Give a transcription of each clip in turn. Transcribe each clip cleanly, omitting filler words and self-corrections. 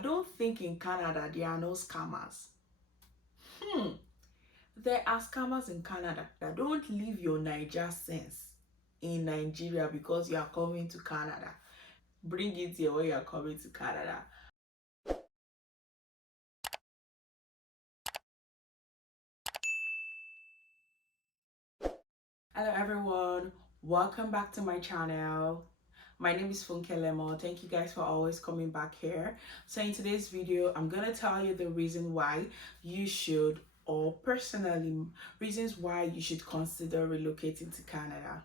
don't think in Canada there are no scammers. There are scammers in Canada that don't leave your Niger sense in Nigeria because you are coming to Canada. Bring it here when you are coming to Canada. Hello everyone, welcome back to my channel. My name is Funke Lemo. Thank you guys for always coming back here. So in today's video, I'm gonna tell you the reason why you should, or personally, reasons why you should consider relocating to Canada.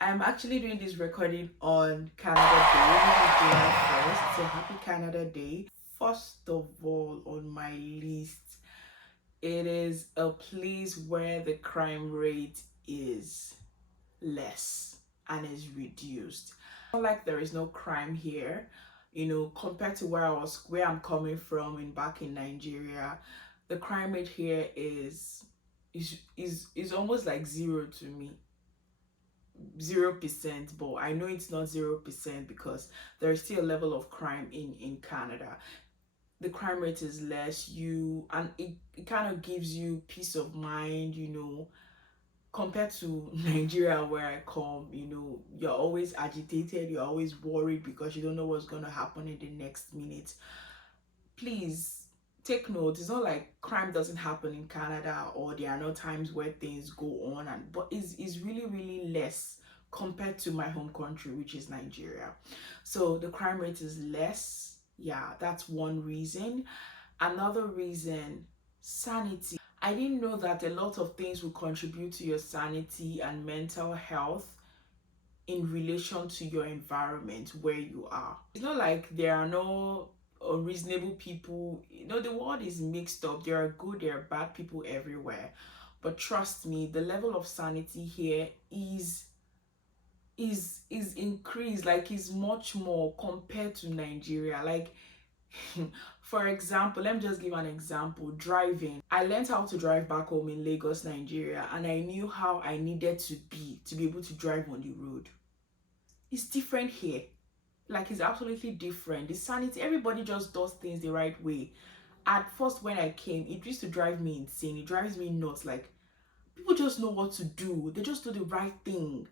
I'm actually doing this recording on Canada Day, which is July 1st. So happy Canada Day. First of all, on my list, it is a place where the crime rate is less and is reduced. Not like there is no crime here, compared to where I'm coming from back in Nigeria. The crime rate here is almost like zero to me. 0%, but I know it's not 0% because there is still a level of crime in Canada. The crime rate is less, and it kind of gives you peace of mind, compared to Nigeria where I come. You're always agitated, you're always worried because you don't know what's going to happen in the next minute. Please take note, it's not like crime doesn't happen in Canada or there are no times where things go on, but it's really, really less compared to my home country, which is Nigeria. So the crime rate is less. Yeah, that's one reason. Another reason, sanity. I didn't know that a lot of things will contribute to your sanity and mental health in relation to your environment where you are. It's not like there are no unreasonable people. The world is mixed up. There are good, there are bad people everywhere. But trust me, the level of sanity here is increased, like is much more compared to Nigeria. Like for example, let me just give an example. Driving. I learned how to drive back home in Lagos, Nigeria, and I knew how I needed to be able to drive on the road. It's different here. Like, it's absolutely different. The sanity, everybody just does things the right way. At first, when I came, it used to drive me insane. It drives me nuts. Like, people just know what to do. They just do the right thing.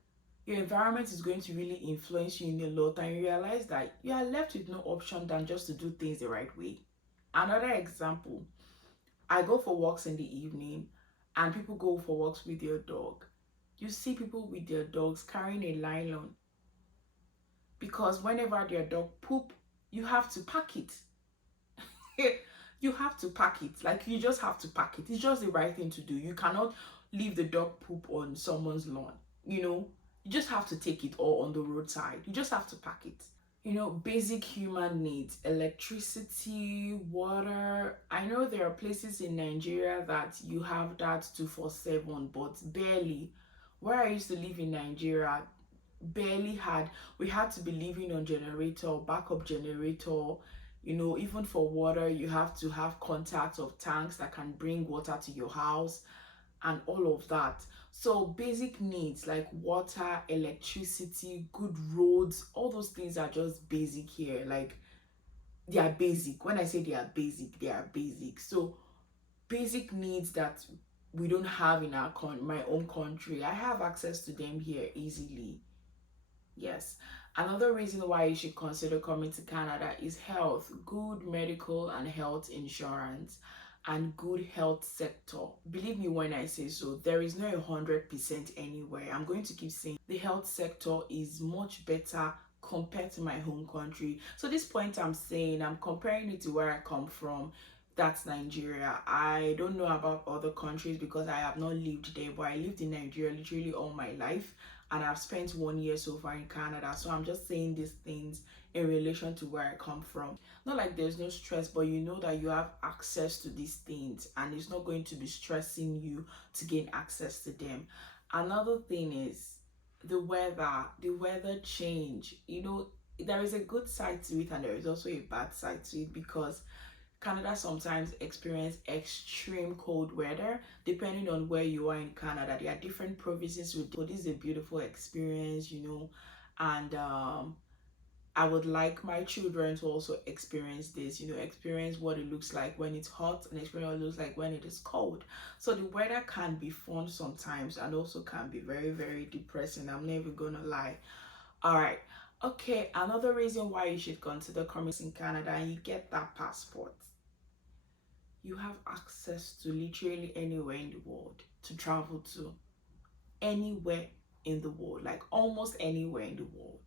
Your environment is going to really influence you in a lot, and you realize that you are left with no option than just to do things the right way. Another example, I go for walks in the evening, and people go for walks with their dog. You see people with their dogs carrying a nylon because whenever their dog poop, you have to pack it. You have to pack it. Like, you just have to pack it. It's just the right thing to do. You cannot leave the dog poop on someone's lawn. You just have to take it, or on the roadside. You just have to pack it. Basic human needs, electricity, water. I know there are places in Nigeria that you have that 24/7, but barely. Where I used to live in Nigeria, we had to be living on generator, backup generator. Even for water, you have to have contacts of tanks that can bring water to your house and all of that. So basic needs like water, electricity, good roads, all those things are just basic here. Like, they are basic. When I say they are basic, they are basic. So basic needs that we don't have in my own country, I have access to them here easily. Yes. Another reason why you should consider coming to Canada is health, good medical and health insurance, and good health sector. Believe me when I say so, there is no 100% anywhere. I'm going to keep saying the health sector is much better compared to my home country. So this point I'm saying, I'm comparing it to where I come from. That's Nigeria. I don't know about other countries because I have not lived there, but I lived in Nigeria literally all my life, and I've spent 1 year so far in Canada. So I'm just saying these things in relation to where I come from. Not like there's no stress, but you know that you have access to these things and it's not going to be stressing you to gain access to them. Another thing is the weather change. There is a good side to it and there is also a bad side to it, because Canada sometimes experience extreme cold weather depending on where you are in Canada. There are different provinces with, so this is a beautiful experience, and I would like my children to also experience this, experience what it looks like when it's hot and experience what it looks like when it is cold. So the weather can be fun sometimes and also can be very, very depressing. I'm never gonna lie. All right. Okay, another reason why you should consider coming in Canada and you get that passport. You have access to literally anywhere in the world to travel to. Anywhere in the world, like almost anywhere in the world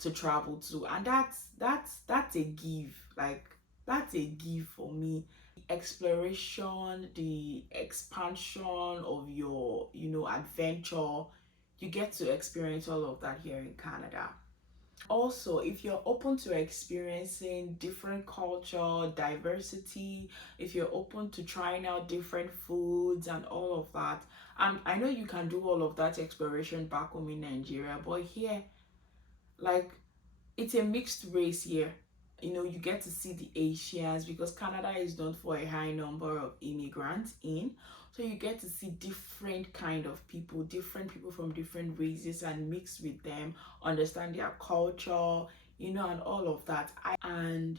to travel to, and that's a give, like that's a give for me. The exploration, the expansion of your adventure, you get to experience all of that here in Canada. Also, if you're open to experiencing different culture, diversity, if you're open to trying out different foods and all of that, and I know you can do all of that exploration back home in Nigeria, but here, like, it's a mixed race here. You get to see the Asians because Canada is known for a high number of immigrants in. So you get to see different people from different races and mix with them, understand their culture, and all of that. And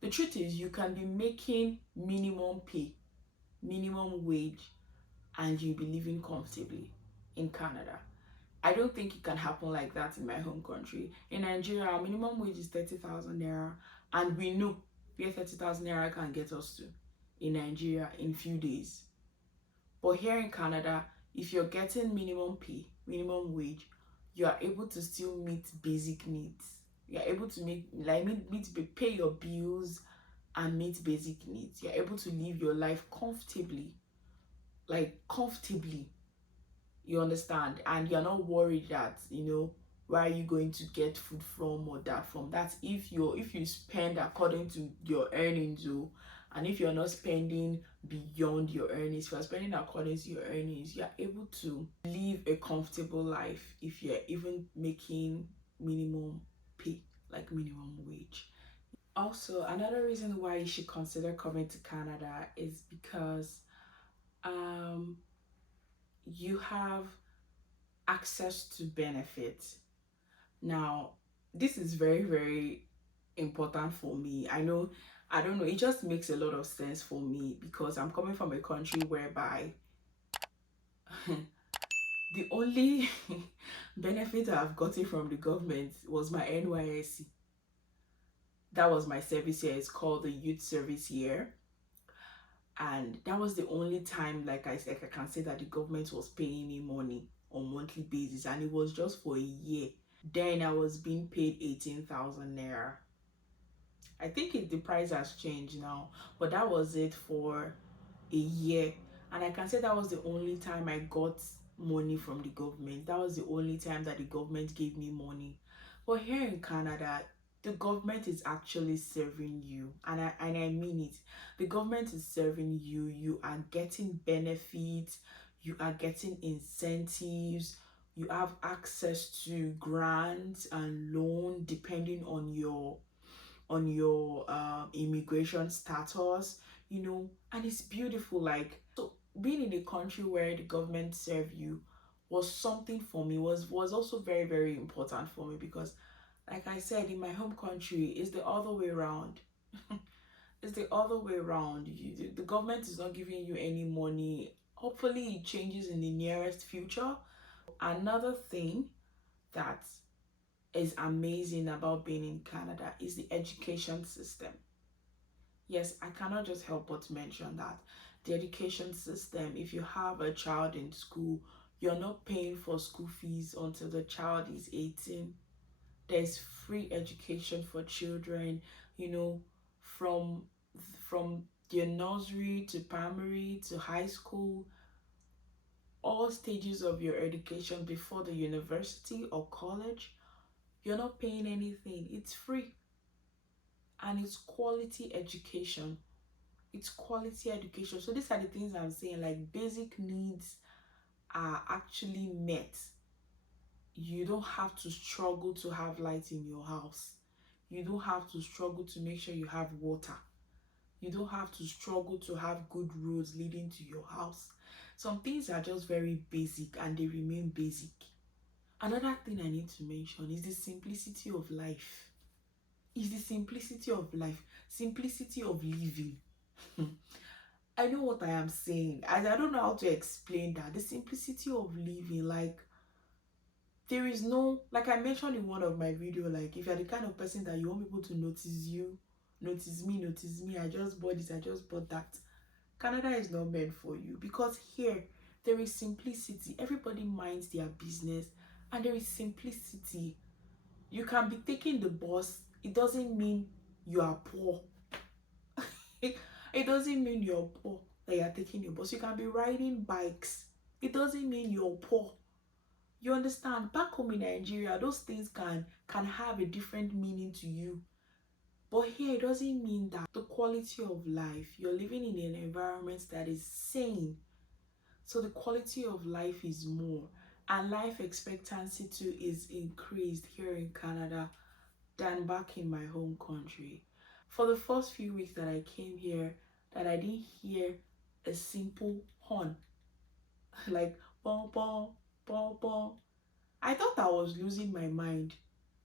the truth is you can be making minimum pay, minimum wage, and you'll be living comfortably in Canada. I don't think it can happen like that in my home country. In Nigeria, our minimum wage is 30,000 naira, and we know where 30,000 naira can get us to in Nigeria in few days. But here in Canada, if you're getting minimum pay, minimum wage, you are able to still meet basic needs. You're able to pay your bills and meet basic needs. You're able to live your life comfortably, like comfortably. You understand? And you're not worried that where are you going to get food from or that from. That's if you spend according to your earnings. And if you're not spending beyond your earnings, if you're spending according to your earnings, you're able to live a comfortable life if you're even making minimum pay, like minimum wage. Also, another reason why you should consider coming to Canada is because um you have access to benefits. Now, this is very, very important for me. I don't know, it just makes a lot of sense for me because I'm coming from a country whereby the only benefit I've gotten from the government was my NYSC. That was my service year. It's called the Youth Service Year. And that was the only time, like I can say that the government was paying me money on monthly basis, and it was just for a year. Then I was being paid 18,000 naira. I think the price has changed now, but that was it for a year. And I can say that was the only time I got money from the government. That was the only time that the government gave me money. But here in Canada, the government is actually serving you, and I mean it. The government is serving you. You are getting benefits, you are getting incentives, you have access to grants and loan depending on your immigration status, and it's beautiful. Like, so being in a country where the government serve you was something for me, was also very, very important for me because, like I said, in my home country, it's the other way around. It's the other way around. The government is not giving you any money. Hopefully it changes in the nearest future. Another thing that is amazing about being in Canada is the education system. Yes, I cannot just help but mention that. The education system, if you have a child in school, you're not paying for school fees until the child is 18. There's free education for children, from your nursery to primary to high school, all stages of your education before the university or college. You're not paying anything. It's free. And it's quality education. It's quality education. So these are the things I'm saying, like basic needs are actually met. You don't have to struggle to have light in your house. You don't have to struggle to make sure you have water. You don't have to struggle to have good roads leading to your house. Some things are just very basic and they remain basic. Another thing I need to mention is the simplicity of life. is the simplicity of life, simplicity of living. I know what I am saying. I don't know how to explain that. The simplicity of living, like there is no, like I mentioned in one of my video, like if you're the kind of person that you want people to notice you, notice me, I just bought this, I just bought that, Canada is not meant for you, because here there is simplicity. Everybody minds their business and there is simplicity. You can be taking the bus, it doesn't mean you are poor. It doesn't mean you're poor that you're taking your bus. You can be riding bikes, it doesn't mean you're poor. You understand? Back home in Nigeria, those things can have a different meaning to you. But here, it doesn't mean that. The quality of life, you're living in an environment that is sane. So the quality of life is more. And life expectancy too is increased here in Canada than back in my home country. For the first few weeks that I came here, that I didn't hear a simple horn. Like, bon, bon, bon, bon. I thought I was losing my mind.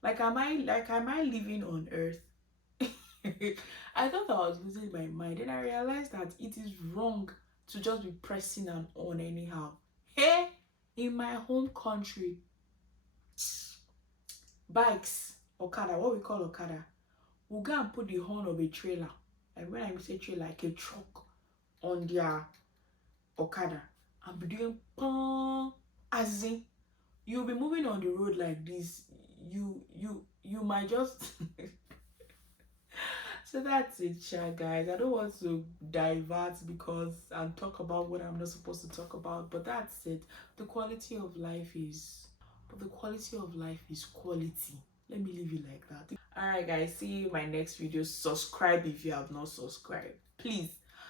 Am I living on earth? I thought I was losing my mind. Then I realized that it is wrong to just be pressing and on anyhow. Hey, in my home country, bikes, Okada, what we call Okada, will go and put the horn of a trailer. And when I say trailer, like a truck on their Okada and be doing pong, as in you'll be moving on the road like this. You might just so that's it, guys. I don't want to divert because and talk about what I'm not supposed to talk about, but that's it. The quality of life is, but the quality of life is quality. Let me leave it like that. Alright guys, see you in my next video. Subscribe if you have not subscribed. Please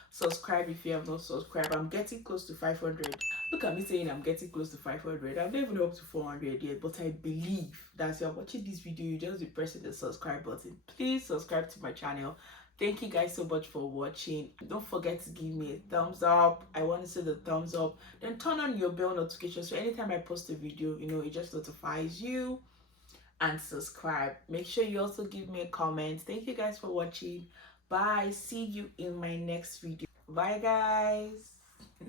subscribe if you have not subscribed. I'm getting close to 500. Look at me saying I'm getting close to 500. I'm not even up to 400 yet, but I believe that as you're watching this video, you just be pressing the subscribe button. Please subscribe to my channel. Thank you guys so much for watching. Don't forget to give me a thumbs up. I want to see the thumbs up. Then turn on your bell notification so anytime I post a video, it just notifies you. And subscribe. Make sure you also give me a comment. Thank you guys for watching. Bye. See you in my next video. Bye guys.